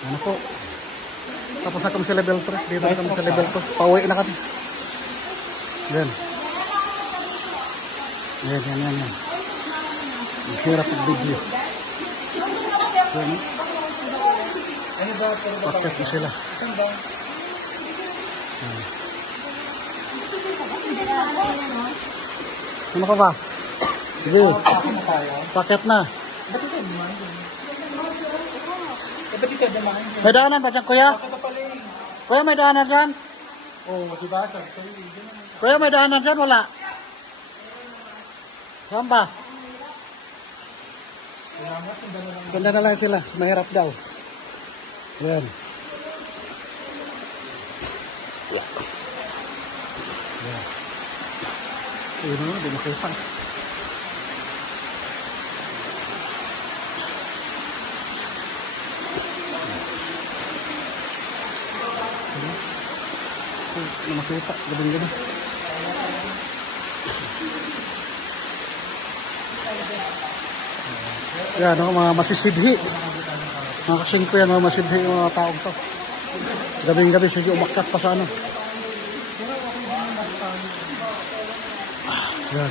Ano po? Tapos na kami sa level 3. Dito na kami sa level 2. Pauwi na kami. Yan. Yan. Ang hirap ang video. Yan. Paket na sila. Ano ka ba? Sige. Paket na. May daanan ba dyan, kuya? Kuya, may daanan dyan? Oo, diba? Kuya, may daanan dyan? Wala. Saan ba? Ganda na lang sila. Mahirap daw. Yan. Yan. Ayun na, di makita. Di makita. Gabing-gabing. Yan, mga masisidhi. Mga kasingko yan, mga masidhi yung mga taong to. Gabing-gabi sige umakyat pa sa ano. Yan.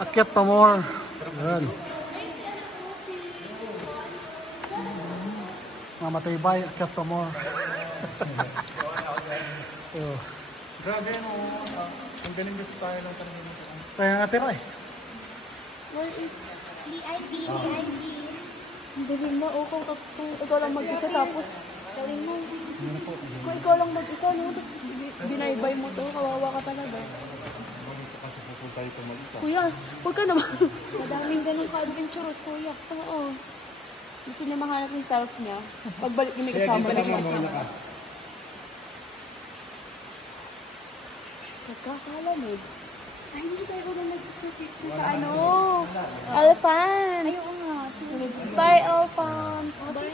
Akyat pa more. Yan. Mamatibay, akyat pa more. Grabe, no? Ang galing dito tayo ng tanong. Kaya nga tira eh. Where is DID? Hindi mo, kung ikaw lang mag-isa tapos gawin mo. Kung ikaw lang mag-isa, no? Tapos binaybay mo to, kawawa ka talaga. Kuya, huwag ka naman. Madaming ganun ka-adventurous, kuya. Oo. Gusto niya mahanap yung self niya. Pagbalik niya may kasama na siya. Nagkakalamig. Ay, hindi tayo na nag-picture sa ano? Elephant! Ayaw nga. Bye, elephant! Bye,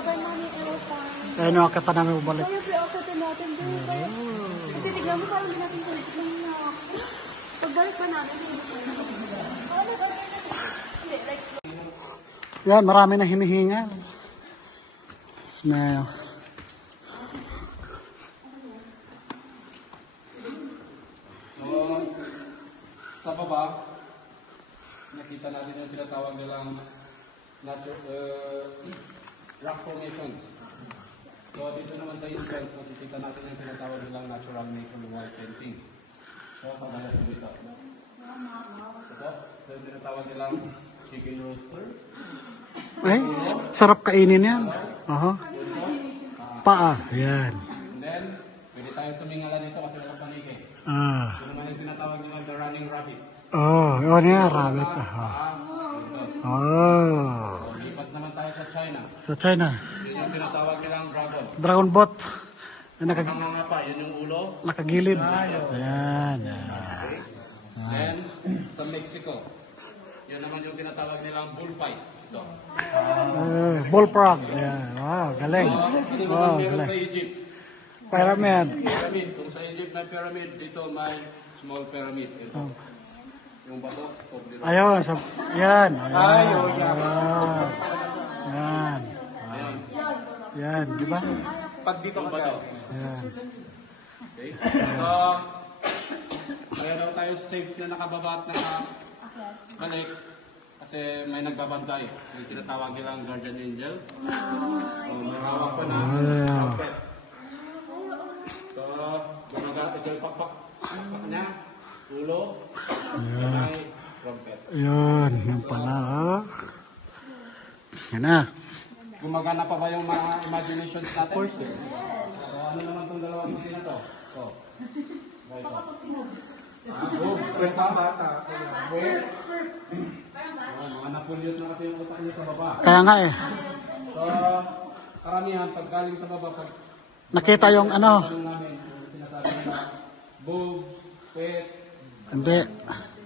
Bye, mami, elephant. Kaya nyo akata namin bumalik. Kaya pre-akata natin doon. Kasi tignan mo parang natin tignan na. Pagbalik pa natin. Yan, marami na hinihinga. Smell. Sa baba, nakita natin yung tinatawag nilang rock formation. So dito naman tayo nakikita natin yung tinatawag nilang natural maple wall painting. So pagdalas ko dito. Ito yung tinatawag nilang chicken roaster. Ay, sarap kainin yan. Paa, yan. And then, pwede tayo tumingala dito kasi wala panigay. Ito naman yung tinatawag nilang the running rabbit. Yun yan, rabbit. Lipat naman tayo sa China. Sa China. Yun yung tinatawag nilang dragon. Dragon boat. Ang mga pa, yun yung ulo. Nakagilid. Yan. Then, sa Mexico, yun naman yung tinatawag nilang bullfight. Ito. Bullfrog. Yan. Wow, galing. Wow, Meron galing. sa Egypt. Pyramid. Pyramid. Kung sa Egypt may pyramid, dito may small pyramid. Ito. Yung bato. Ayun. Yan. Ayan. Yan. Di ba? Pag dito ka bato. Yan. Okay. So, kaya daw tayo safe na nakababa at nakabalik. Kasi may nagbabantay. Yung tinatawag nilang guardian angel. So, may hawak pa na trumpet. So, ito yung pakpak niya. Ulo. May trumpet. Yun. Yan pala. Yan na. Gumagana pa ba yung mga imaginations natin? Of course. So, ano naman itong dalawang puti na to? So, ito. Wait pa bata. Wait. Mga napulyot na kasi yung utak niyo sa baba. Kaya nga eh. So, karamihan, pag galing sa baba, pag Nakita yung ano. namin, sinasabi nila, boob, pet, Hindi.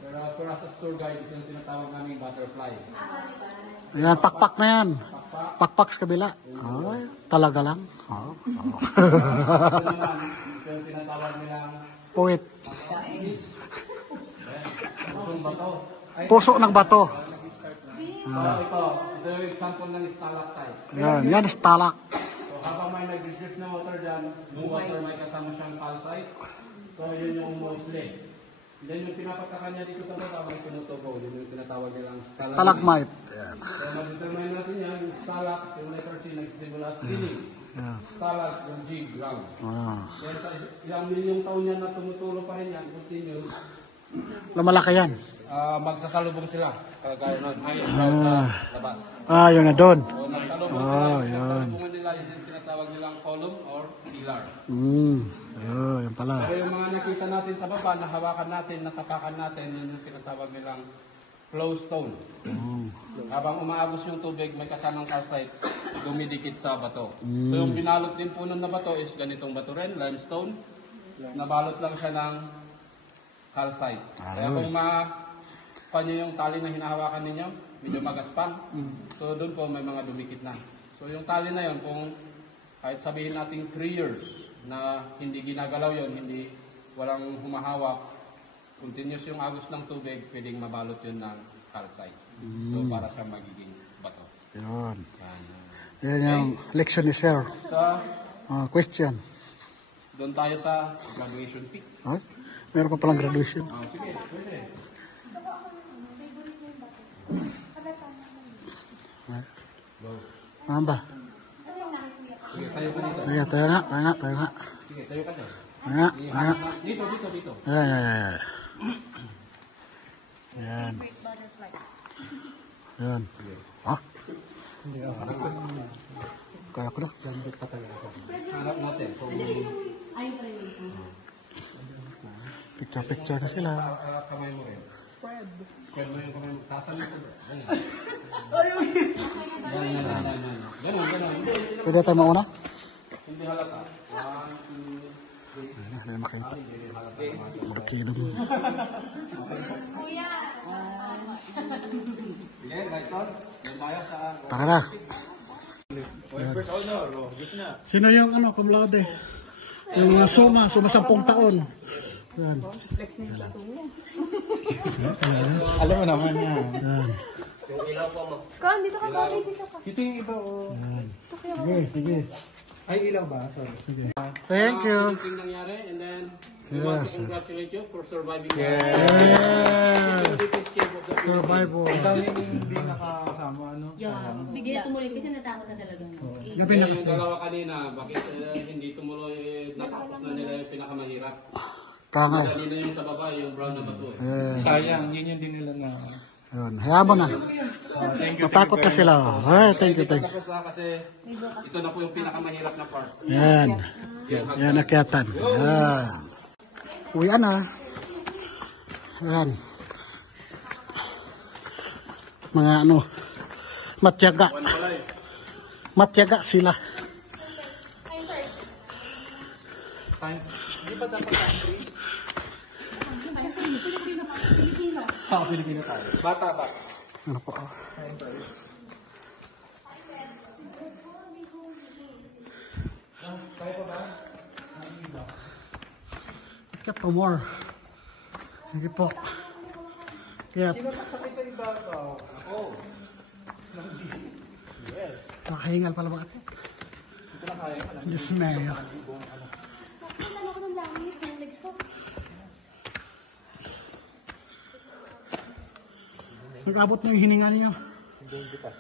pero for us as tour guide, ito yung tinatawag namin butterfly. Yan, pakpak na yan. Pakpak sa kabila. Ay, talaga lang. Ito naman, ito yung tinatawag nilang Puwit. pusong bato. Puso ng bato. Ito yung example ng stalactite. Yan stalak. So habang may nag-reduce na water dyan, yung water may kasama siyang calcite. So yun yung mostly. Then yung pinapatakan niya dito sa baba, may tinutubo. Yun yung tinatawag nilang Stalagmite. Yan. So mag-determine natin yan, yung stalak, yung letter C, nagsimula ceiling. Yan. Stalak, yung G, ground. Then sa ilang milyong taon yan na tumutulo pa rin yan, continuous. Lumalaki yan. Magsasalubong sila. Kagaya nun, ground sa labas. Yun na doon. So nagsalubong sila, nagsalubungan nila yung tinatawag nilang column or pillar. Yan pala. Pero yung mga nakita natin sa baba, nahawakan natin, natapakan natin, yun yung tinatawag nilang flow stone. Habang umaagos yung tubig, may kasamang calcite, dumidikit sa bato. So yung binalot din po nun na bato is ganitong bato rin, limestone. Nabalot lang siya ng calcite. Kaya kung panyo yung tali na hinahawakan ninyo, medyo magaspang. So doon po may mga dumikit na. So yung tali na yun, kung kahit sabihin natin 3 years, na hindi ginagalaw yon, hindi walang humahawak, continuous yung agos ng tubig, pwedeng mabalot yun ng calcite. So para sa magiging bato. Yun. Yan yung lection ni Sir. So, Question. doon tayo sa graduation peak. Meron pa palang graduation. Sige, pwede. Ba? Sige, tayo ka dito. Sige, tayo nga. Sige, tayo ka dito. Dito. Yan. Yan. Kaya ko na. Harap natin. So, Picture na sila. kamay mo rin. Spread mo yung kamay mo. Tasalit ko. Ganun. Pwede tayo mauna? Hindi halata. 1, 2, 3. Hindi na makita. Magkilom. Sige, guys, on. Doon tayo sa... Tara na. Sino yung cum laude? Yung mga suma 10 taon. Yan. Alam mo naman yan. Yan. Kan, dito ka, Bobby, dito ka. Ito yung iba o... Sige. Ay, ilaw ba? Sorry. Sige. Thank you. Yung nangyari, and then we want to congratulate you for surviving the biggest cave of the Survival. Ang dami hindi nakakasama, ano? Bigla tumuloy kasi natakot na talaga. Gabi na Yung kasi. dalawa kanina, bakit hindi tumuloy, natapos na nila yung pinakamahirap. Kangay. Kanina yung sa baba, yung brown na bato. Sayang, yun yung din nila na... Yun. Hayaan mo na. Natakot na sila. Ay, thank you. Tapos na kasi ito na po yung pinakamahirap na part. Yan. Yan, nakyatan. Yan. Uwian na. Yan. Mga matyaga. Matyaga sila. Hindi ba dapat ang trees? Pilipino tayo. Bata ba? Ano po? Kaya pa ba? Get for more. Sige po. Kaya, Sino sasakay sa iba ito? Ako. Yes. nakahingal pala ba? Ito na kaya. Diyos mayo. Ano ko ng langit, yung legs ko. Nag-abot na yung hininga niyo. Hindi pa.